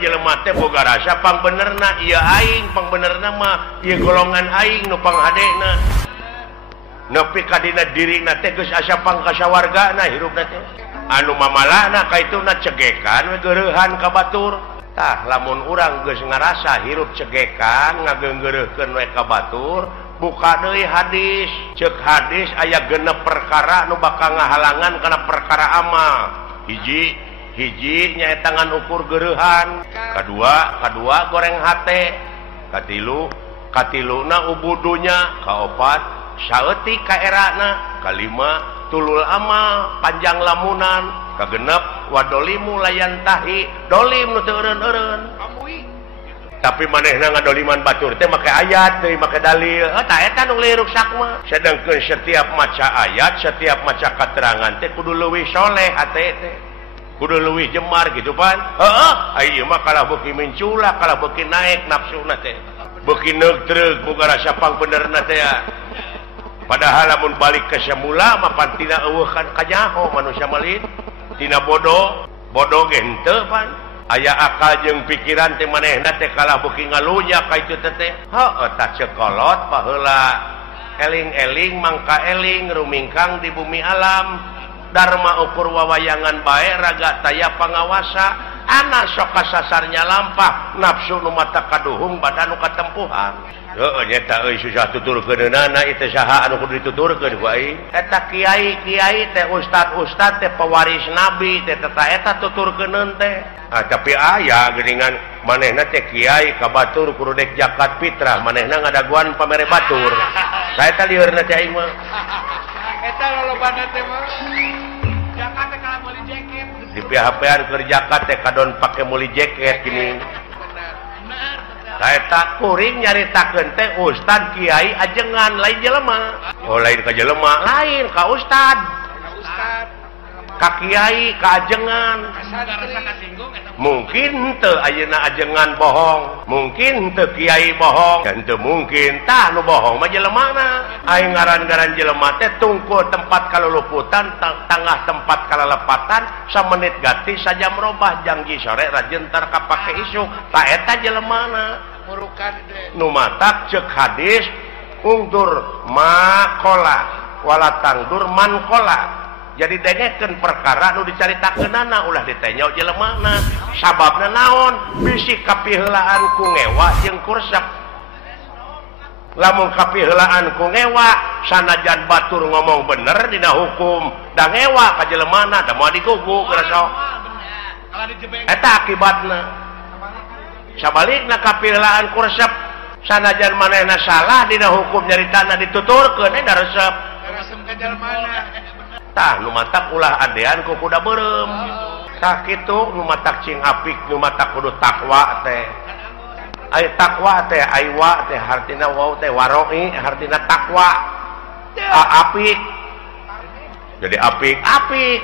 jelema teh boga rasa pang benerna ieu aing pang benerna mah ieu golongan aing nu pang hadena nepi ka dina dirina teh geus asa pang kasawargana hirupna teh anu mamalahna kaituna cegekan we geurehan ka batur tah lamun urang geus ngarasa hirup cegekan ngageunggeureukkeun we ka batur buka deui hadis ceuk hadis aya genep perkara nu bakal ngahalangan kana perkara amal hiji nyaeta ngan ukur geurehan kadua goreng hate katiluna ubudunya kaopat saeutik ka erana kalima tulul amal panjang lamunan kagenep wadolimu layan tahi dolim nu teu eureun-eureun tapi manehna ngadoliman batur teh make ayat teh make dalil tah eta nu leuwih rusak mah sedengkeun setiap maca ayat setiap maca katerangan teh kudu leuwih soleh hate teh kudu leuwih jemar gitu pan ieu mah kalah beuki menculak kalah beuki naik nafsuna teh beuki neugtreug boga rasa pang benerna teh padahal lamun balik ke semula mah pan tina eueuh kan kanyaho manusia malin tina bodoh ge henteu pan aya akal jeung pikiran teh manehna teh kalah beuki ngalunya ka itu teh tah cekolot paheula eling-eling mangka eling rumingkang di bumi alam Dharma ukur wawayangan bae raga taya pangawasa anak sok kasasarnya lampah nafsu nu mata kaduhung badan nu katempuhan nyata susah tuturkeunana itu saha anu kudu dituturkeun ku aing eta kiai teh ustad teh pewaris nabi teh eta tuturkeuneun teh tapi aya geuningan manehna teh kiai ka batur kudu dek zakat fitrah manehna ngadaguan pamere batur saeta liurna teh aing mah eta lolobana teh mah zakat teh kala meuli jaket di PHP-an keur zakat teh kadon pake meuli jaket gini saeta kuring nyaritakeun teh ustad kiai ajengan lain jelema lain ka jelema lain ka ustad ka kiai ka ajengan mungkin teu ayeuna ajengan bohong mungkin teu kiai bohong dan teu mungkin tah nu bohong mah jelemana aing ngaran-ngaran jelema teh tungkul tempat kaluluputan tangah tempat kalalepatan samenit ganti sajam robah janggi sore rajentar kapake isu tah eta jelemana murukan nu matak ceuk hadis ungdur maqala wala tangdur manqala jadi dengekeun perkara nu dicaritakeunana ulah ditanya jelemana sababna naon bisi kapiheulaan ku ngewa jeung kursep lamun kapiheulaan ku ngewa sanajan batur ngomong bener dina hukum da ngewa ka jelemana da moal diguguk geus eta akibatna sabalikna kapiheulaan kursep sanajan manehna salah dina hukum nyaritana dituturkeun da resep ka jelemana tah nu matak ulah adean ku kuda beureum tah kitu nu matak cing apik nu matak kudu takwa teh ai takwa teh aiwa teh hartina wau teh waroi hartina takwa apik jadi apik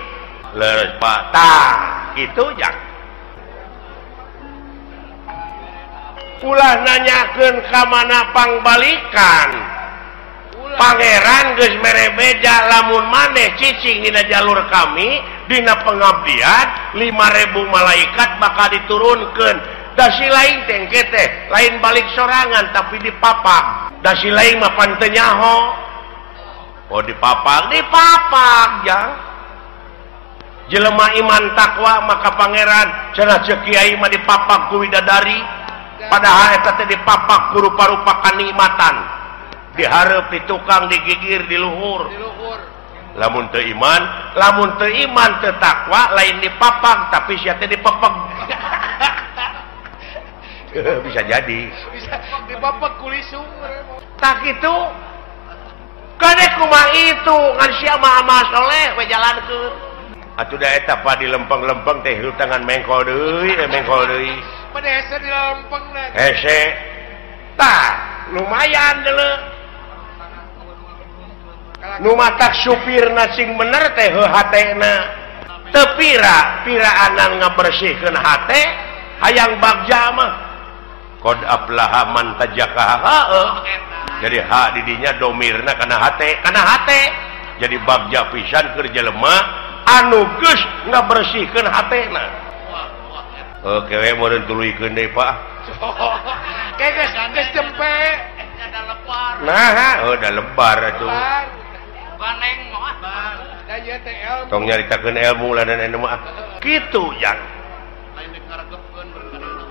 leres Pak tah kitu jak ulah nanyakeun ka mana pangbalikan Pangeran geus mere beja lamun maneh cicing dina jalur kami dina pengabdian 5.000 malaikat bakal diturunkeun da si lain teh engke teh lain balik sorangan tapi dipapak da si lain mah pan teu nyaho dipapak jang jelema iman takwa maka pangeran cenah ceuk kiai mah dipapak ku widadari padahal eta teh dipapak ku rupa-rupa kanikmatan dihareup di tukang digigir di luhur lamun teu iman teu takwa lain dipapang tapi sia teh dipepeg bisa jadi dipepeg kulisung tak kitu kade kumaha itu ngan sia mah amal soleh we jalankeun atuh da eta pa di lempeng-lempeng teh hirup tangan mengkol deui pada hese di lempeng hese tah lumayan deuleu nu matak supirna sing bener teh hatena teu piraanan ngabersihkeun hate hayang bagja mah qad aflaha man tajakaha jadi hak didinya domirna kana hate jadi bagja pisan keur jelema anu geus ngabersihkeun hatena Oke, meureun tuluikeun deui, Pak. Geus cempe. Ada lebar. Nah, udah lebar atuh. Baneng mah bar. Da ieu teh ilmu. Tong nyaritakeun ilmu ladan anu mah. Kitu, Yang. Lain dikaregepkeun berkadana.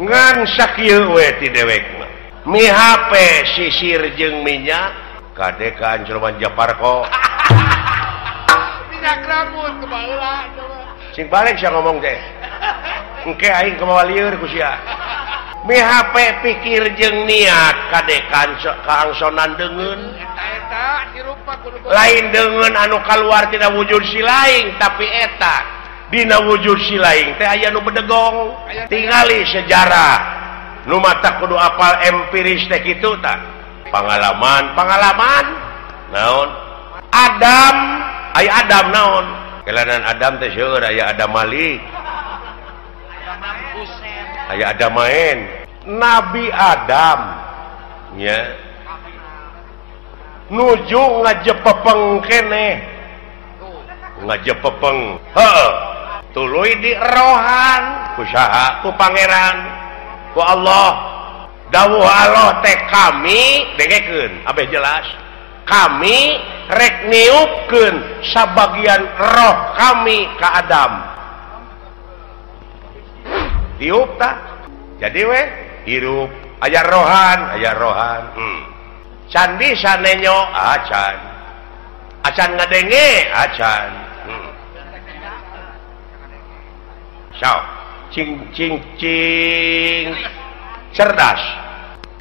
Ngan sakieu we ti dewekna. Mi HP sisir jeung minyak kade ka Anjurman Japarko. Minyak rambut ke baheula coba. Sing balik sia ngomong teh. Engke aing kumaha lieur ku sia. Mi HP pikir jeung niat kade kaangsonan deungeun. Eta dirupa kudu Lain deungeun anu kaluar tina wujud si laing tapi eta dina wujud si laing teh aya nu bedegong. Tingali sejarah nu mata kudu apal empiris teh kitu tah. Pengalaman naon? Adam naon? Kelanan Adam teh seueur aya Adam Malik. Aya Adam main. Nabi Adam nya nuju ngajepepeng keneh. Ngajepepeng. Heuh. Tuluy di rohan ku saha? Ku pangeran. Ku Allah. Dawuh Allah teh kami dengekeun abeh jelas. Kami rek niupkeun sabagian roh kami ka Adam. Tiup tah. Jadi we hirup aya rohan. Candi sanenyo acan. Acan ngadenge acan. Cing cerdas.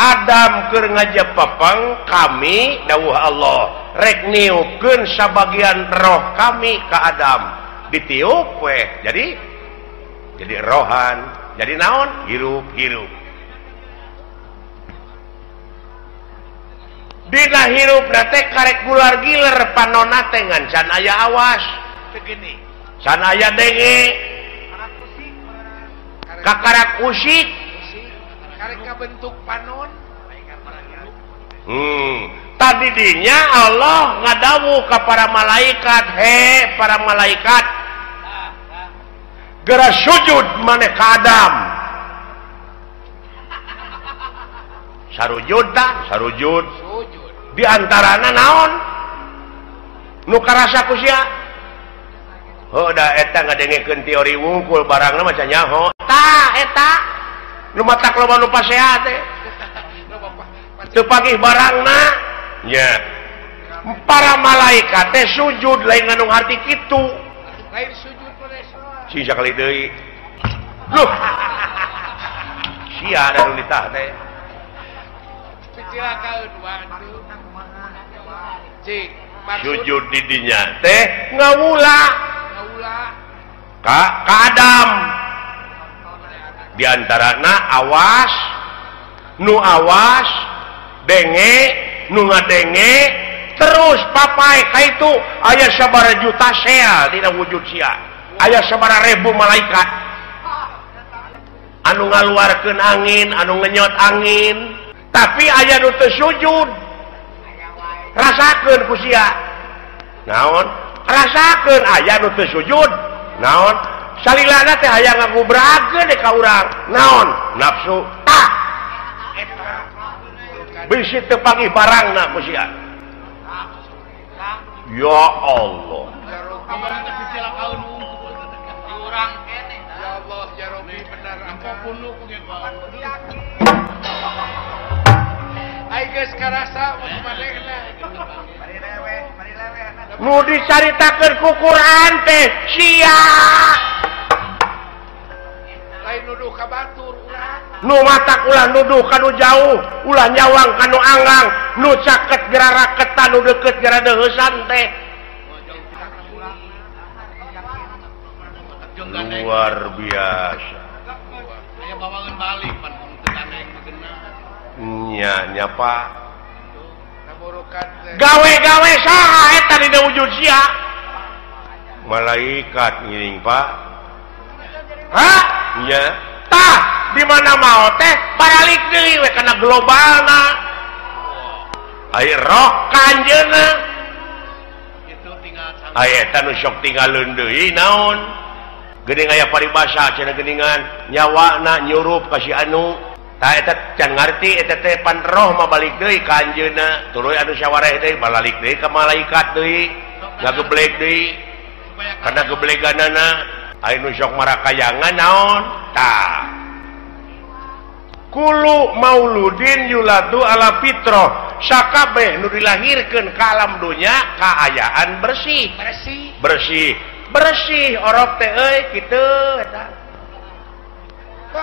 Adam keur ngajepepeng kami dawuh Allah rek niupkeun sabagian roh kami ka Adam. Ditiup we. Jadi rohan. Jadi naon? Hirup. Dina hirupna teh karek gular giler panonna teh ngan can aya awas. teu gini. Can aya denge. Kakarak usik. Karek bentuk panon. Tadi dinya Allah ngadawuh ka para malaikat, he para malaikat, geura sujud maneh ka Adam. Sarujud. Di antarana naon? Nu karasa ku sia. Da eta ngadengekeun teori wungkul barangna maca nyaho. Tah eta nu matak loba nu pasehat teh. Teu pagih barangna nya. Para malaikat teh sujud lain nganu harti kitu. Lain sujud pada salat. Si sakali deui. Loh. Sia da nu ditah teh. Kecilakaeun waduh. Cik, sujud di dinya teh ngawula ka Adam. Di antarana awas, nu awas, denge, nu ngadenge, terus papai ka itu aya sabaraha juta sel dina wujud sia. Aya sabaraha ribu malaikat anu ngaluarkeun angin, anu ngenyot angin, tapi aya nu teu sujud. Rasakeun ku sia. Naon? Rasakeun aya nu teu sujud. Naon? Salilana teh aya ngagubrakeun ka urang. Naon? Nafsu. Tah. Bisi teu pagih barangna ku sia. Ya Allah. Urang kene. Ya Allah, ya Rabbi benar apa bunuh ku ge Ai geus karasa manehna. Nu dicaritakeun ku Quran teh sia. Lain nuduh ka batur urang. Nu matak ulah nuduh ka nu jauh, ulah nyawang ka nu anggang, nu caket geura raketan, nu deukeut geura deuheusan teh. Luar biasa. Aya bawangeun balik pan teu gandeng begeuna. Nya Pak. Gawe-gawe saha eta dina wujud sia? Malaikat ngiring, Pak. Hah? Nya. Tah, di mana mau teh balik deui we kana globalna. Aya roh kanjeuna. Itu tinggal Aya eta nu sok tinggalin deui naon? geuning aya paribasa cenah geuningan nyawana nyurup kasih anu tah eta can ngarti eta teh pan roh mah balik deui ka anjeunna tuluy anu sawareh deui balik deui ka malaikat deui ngageblek deui kana gebleganana anu sok marakayangan naon tah kulu mauludin yuladu ala fitrah sakabeh nu dilahirkeun ka alam dunya kaayaan bersih orok teh euy kitu eta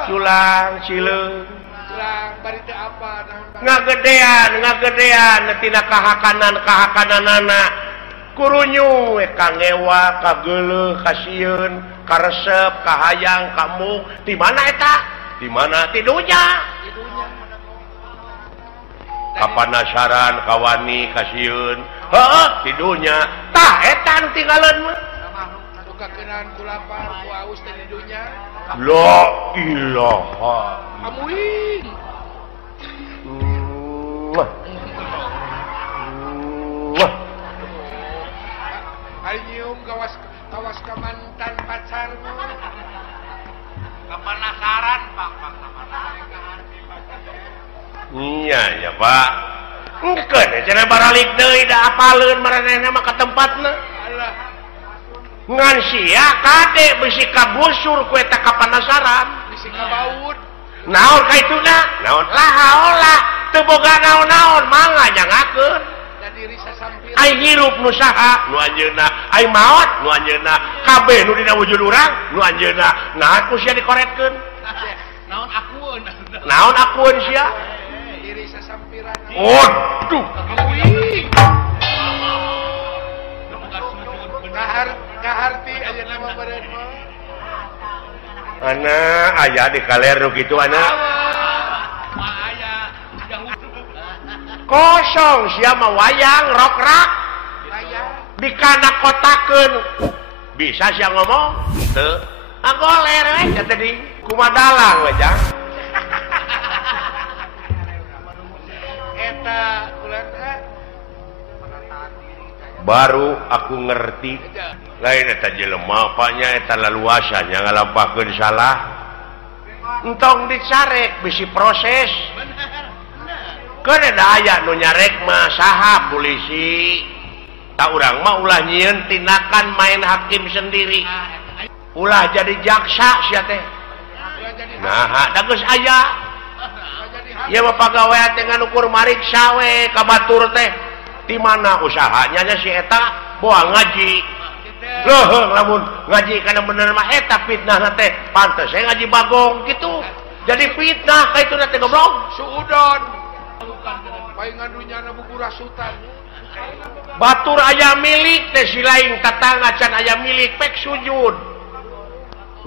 culang cileung bari teh apa ngagedean tina kahakananana kurunyu kangewa kageuleuh kasieun karesep kahayang kamuk di mana eta di mana tidunya kapanasaran kawani kasieun heuh tidunya tah eta nu tinggalin mah kakenan ku lapar ku aus teh tidunya la ilaha amuing ari nyium kawas ka mantan pacar mah kapanasaran Pak iya ya Pak engkeun cenah baralik deui da apaleun maranehna mah ka tempatna ngan sia kade bisi kabusur ku eta kapanasaran bisi kabaud naon ka ituna naon lahaola teu boga naon-naon mangga jangakeun da diri sasampir ai hirup nu saha nu anjeunna ai maot nu anjeunna kabeh nu dina wujud urang nu anjeunna nah ku sia dikoretkeun naon akueun sia diri sasampiran waduh kaharti aya nama badan mah ana aya di kaler nu kitu ana kosong sia mah wayang rokrak dikana kotakeun bisa sia ngomong teu agoler we nya tadi kumadalang we jang eta ulah baru aku ngerti lain eta jelema apanya eta laluasanya ngalampakeun salah entong dicarek bisi proses keun da aya nu nyarek mah saha polisi tak urang mah ulah nyieun tindakan main hakim sendiri ulah jadi jaksa sia teh nah da geus aya ieu mah pagawean teh nganu ukur mariksa we ka batur teh di mana usahanya nya si eta boa ngaji leuheung lamun ngaji kana bener mah eta fitnah teh pantes saya ngaji bagong gitu jadi fitnah ka itu teh goblok suudon bae ngadunyana buku rasutan batur aya milik teh si lain tatangga can aya milik pek sujud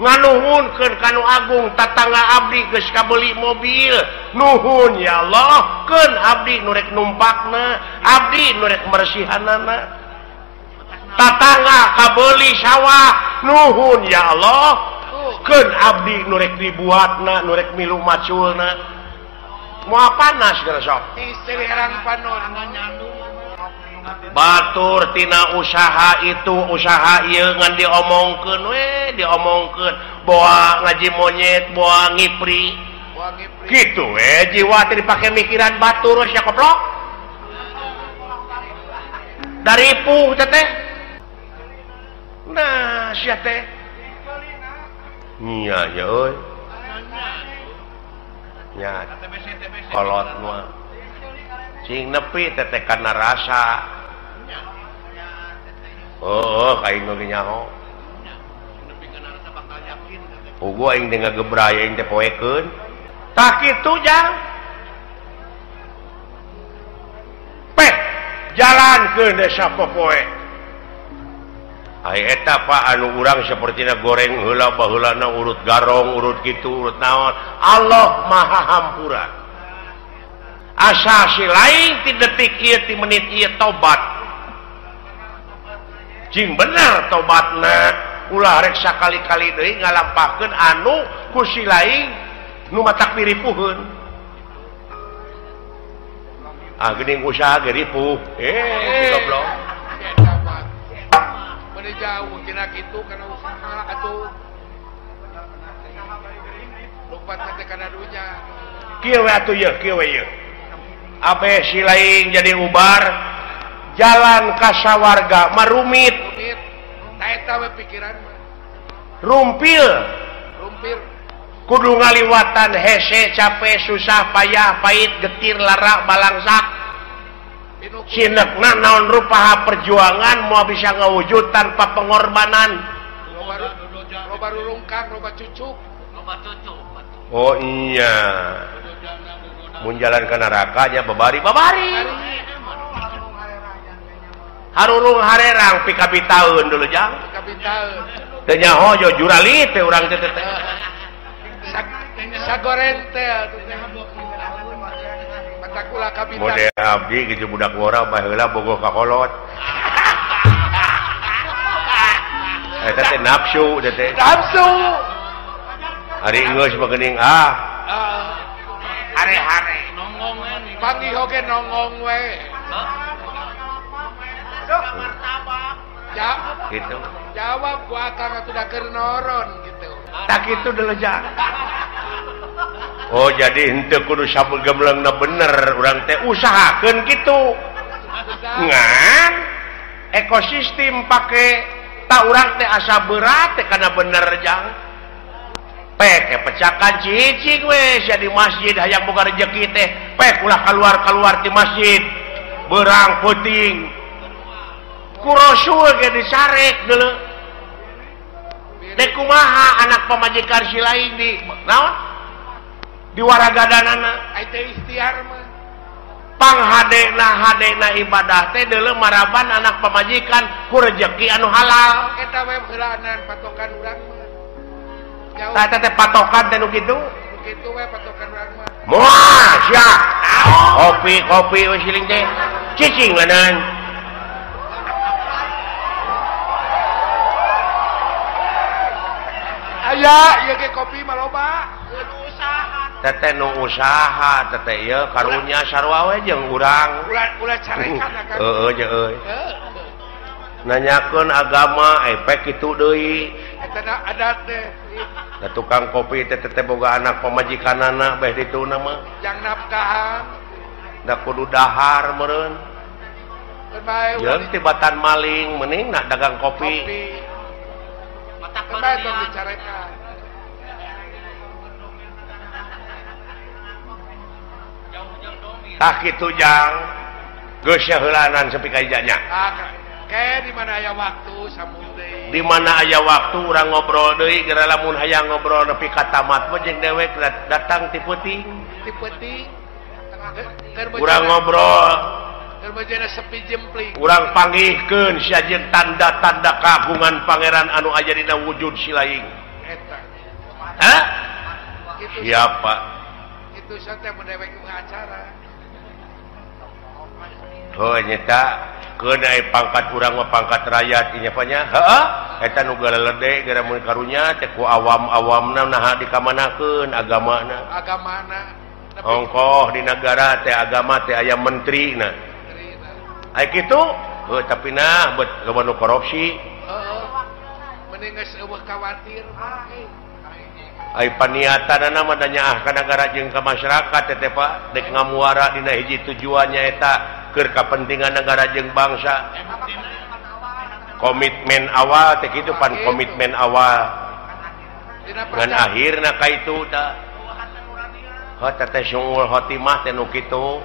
nganuhunkeun kanu agung tatangga abdi geus kabeuli mobil nuhun ya Allah keun abdi nu rek numpakna abdi nu rek mersihanana tatangga kabeuli sawah nuhun ya Allah keun abdi nu rek dibuatna nu rek milu maculna moal panas geus sok istri herang panon batur tina usaha itu usaha ieu ngan diomongkeun we diomongkeun boa ngaji monyet boa ngipri kitu we jiwa teh dipake mikiran batur sia goblok dari puh teh nah sia teh nya ya euy nya kolot mah cing nepi teh kana rasa oh kain nu nyaho ugu aing teh ngagebraya aing teh poekeun tah kitu jang peh jalankeun deh sapopoe ai eta Pak anu urang sapertina goreng heula baheulana urut garong urut kitu urut naon Allah Maha Hampura asa si lain ti detik ieu ti menit ieu tobat cing bener tobatna ulah rek sakali-kali deui ngalampakeun anu ku si lain nu matak piripuheun geuning usaha ge ripuh goblok meni jauh cenah kitu kana usaha atuh lompat nanti kana dunya. Kieu atuh ye, kieu ye. Abe si laing jadi ubar jalan ka sawarga marumit. Nah eta we pikiran mah. Rumpil. Kudu ngaliwatan hese capek susah payah pahit getir lara balangsak. Sinekna naon rupaha perjuangan mau bisa ngawujud tanpa pengorbanan. Loba rurungkang, loba cucuk. Oh iya. Mun jalan ke nerakanya babari. Harurung harerang pikabi taun dulu jang. Pikabi taun. Teu nyaho jo jurali teh urang teh teh. Sagoren teh atuh teh. Matakula kapitan. Mode abdi gitu budak ngora mah heula bogoh ka kolot. Eta teh nafsu teh. Nafsu. Ari geus bageuning Hare-hare nongongan panggih oge nongong we. Gitu. Jawab ku akang atuh da keur noron gitu. Tak kitu delejang. Oh jadi henteu kudu sabegemleungna bener urang teh usahakeun kitu. Ngan ekosistem pake tak urang teh asa berat teh kana bener jang. Pek pecakan cicing we sia di masjid hayang boga rezeki teh pek ulah keluar ti masjid berang peuting ku rasul ge disarek deuleu dek kumaha anak pamajikan si lain di naon di waragadanana ai teh ikhtiar mah panghadena ibadah teh deuleu maraban anak pamajikan ku rezeki anu halal eta we heulaanan patokan urang mah. Tata teh patokan teh nu kitu. Kitu we patokan urang mah. Moal sia. Kopi we siling teh. Cicing leunan. Aya ieu ge kopi mah loba. Usaha. Teteh nu usaha teteh ieu karunya sarua we jeung urang. Ulah carekan akan. Heeh jeung euy. Nanyakeun agama pek kitu deui. Eta adat teh. Da tukang kopi teh boga anak pamajikanana beh dituna mah. Jang nafkahan. Da kudu dahar meureun. Jeung tibatan maling mending nak dagang kopi. Matak bae tong dicarekan. Tah kitu jang. Geus heulanan sepi ka ijanya. Ke di mana aya waktu samun deui. Di mana aya waktu urang ngobrol deui geura lamun hayang ngobrol nepi ka tamat mah jeung dewek datang ti peuting. Ti peuting. Urang ngobrol. Keur bejana sepi jempling. Urang panggihkeun sia jeung tanda-tanda kagungan pangeran anu aya dina wujud si laing. Eta. Hah? Siapa? Itu sateh mendewek acara. Oh nyata keun aya pangkat urang mah pangkat rakyat ieu nya heeh eta nu galelede gara mun karunya teh ku awam-awamna naha dikamanakeun agamana ongkoh di negara teh agama teh aya menterina aya kitu heuh tapi nah bet loba nu korupsi heeh mending geus eueuh kawatir aya paniatanna mah da nyaah ka nagara jeung ka masyarakat teh Pak dek ngamuara dina hiji tujuannya eta keur kepentingan negara jeung bangsa komitmen awal teh kitu pan komitmen awal ngan akhirna ka itu tah teteh sungul khotimah teh nu kitu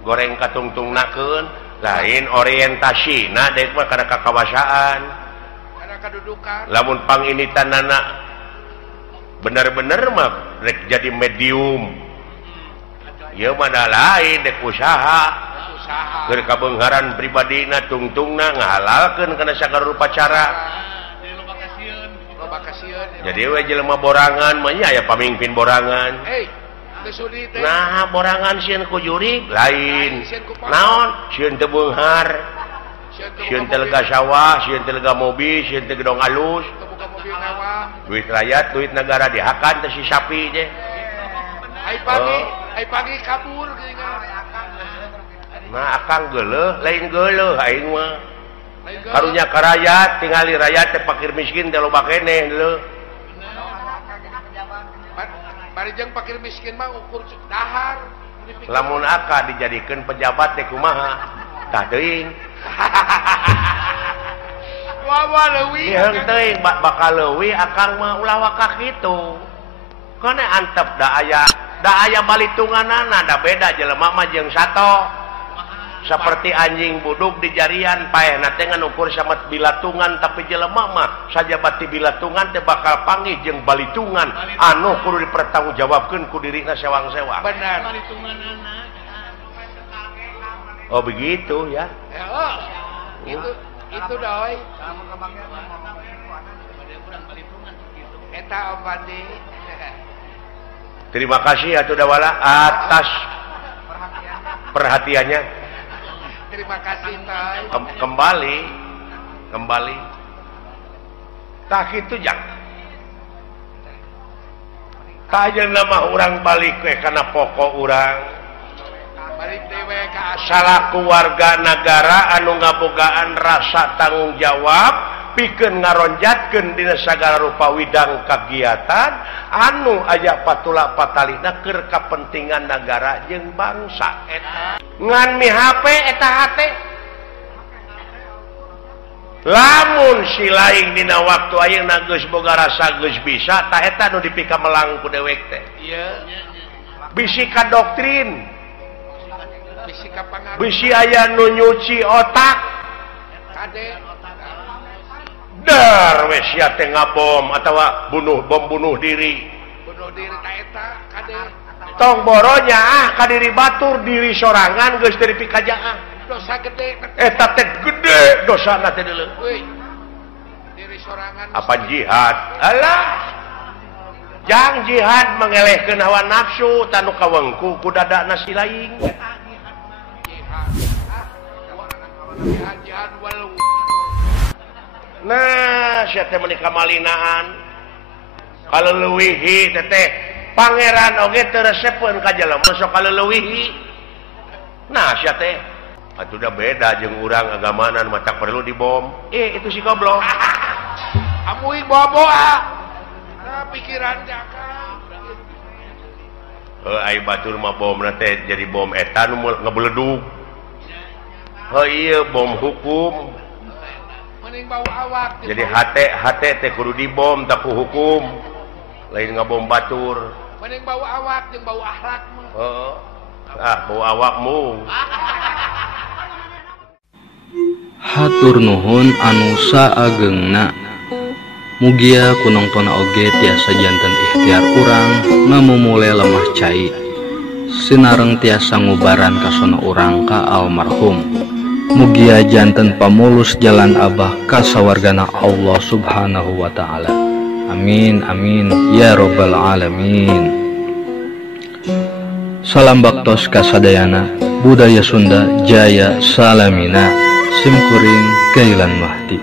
goreng katungtungnakeun lain orientasina dek mah kana kakawasaan kana kadudukan lamun panginitanana bener-bener mah rek jadi medium ieu mah lain dek usaha keur kabengharan pribadina tungtungna ngahalalkeun kana sagala rupa cara. Jadi we jelema borangan mah aya pamimpin borangan. Nah, borangan sieun ku juri lain. Naon? Sieun teu beunghar. Sieun teu lega sawah, sieun teu lega mobil, sieun teu gedong alus. Duit rakyat, duit negara dihakan teh si sapi je. Ai pagi kabur geuningan. Nah akang geuleuh lain geuleuh aing mah karunya ka rakyat tingali rakyat teh fakir miskin teh loba keneh deuleu bari jeung fakir miskin mah ukur dahar. Lamun aka dijadikeun pejabat teh kumaha? Tah teuing. Wawa leuwih. Ieu teuing bakal leuwih akang mah ulah waka kitu. Kone antep da aya balitunganana da beda jelema mah jeung sato. Seperti anjing buduk di jarian paehna teh ngukur samet bilatungan tapi jelema mah sajabati bilatungan teh bakal panggih jeung balitungan anu kudu dipertanggungjawabkeun ku dirina sewang-sewang. Benar. Oh begitu ya. Itu doi. Eta obadi. Terima kasih atuh dawala atas perhatiannya. Terima kasih Toy. Kembali. Tah kitu jang. Tah ajeuna mah urang balik we kana pokok urang. Balik dewe ka Salaku warga negara anu ngabogaan rasa tanggung jawab pikeun ngaronjatkeun dina sagala rupa widang kagiatan anu aya patula patalina keur kapentingan negara jeung bangsa. Ngan mihape eta hate lamun si laing dina waktu ayeuna geus boga rasa geus bisa tah eta nu dipika melang ku dewek teh. Ieu. Bisi ka doktrin, Bisi ka pangaruh. bisi aya nu nyuci otak. Kade. Dar we sia teh ngabom atawa bom bunuh diri. Bunuh diri ta eta kade. Tong boronya ka diri batur diri sorangan geus dari pikajaan. Dosa gede. Eta teh gede dosana teh deuleu. Euy. Diri sorangan. Apa jihad? Alah. Jang jihad mengelehkeun hawa nafsu tanu kawengku ku dadana si laing. Jihad wal. Nah, sia teh meuni kamalinaan. Kaleuweuhi teh pangeran oge teu resepkeun ka jelema sok kaleuweuhi. Nah, sia teh atuh da beda jeung urang agamana nu matak perlu dibom. Itu si goblok. Amuing boa-boa. Nah, pikiran jakang. Ai batur mah bomna teh jadi bom eta nu ngebeledug. Ieu bom hukum. Mending bau awak. Jadi hate teh kudu dibom tapi hukum. Lain ngabom batur. Mending bau awak jeung bau akhlak mah. Bau awakmu. Hatur nuhun anu saagengna. Mugia kunongtona oge tiasa janten ikhtiar urang ngamumule lemah cai. Sinareng tiasa ngubaran kasona urang ka almarhum. Mugia janten pamulus jalan abah kasawargana Allah subhanahu wa ta'ala. Amin amin ya robbal alamin. Salam baktos kasadayana budaya Sunda jaya salamina simkuring Kailan Mahdi.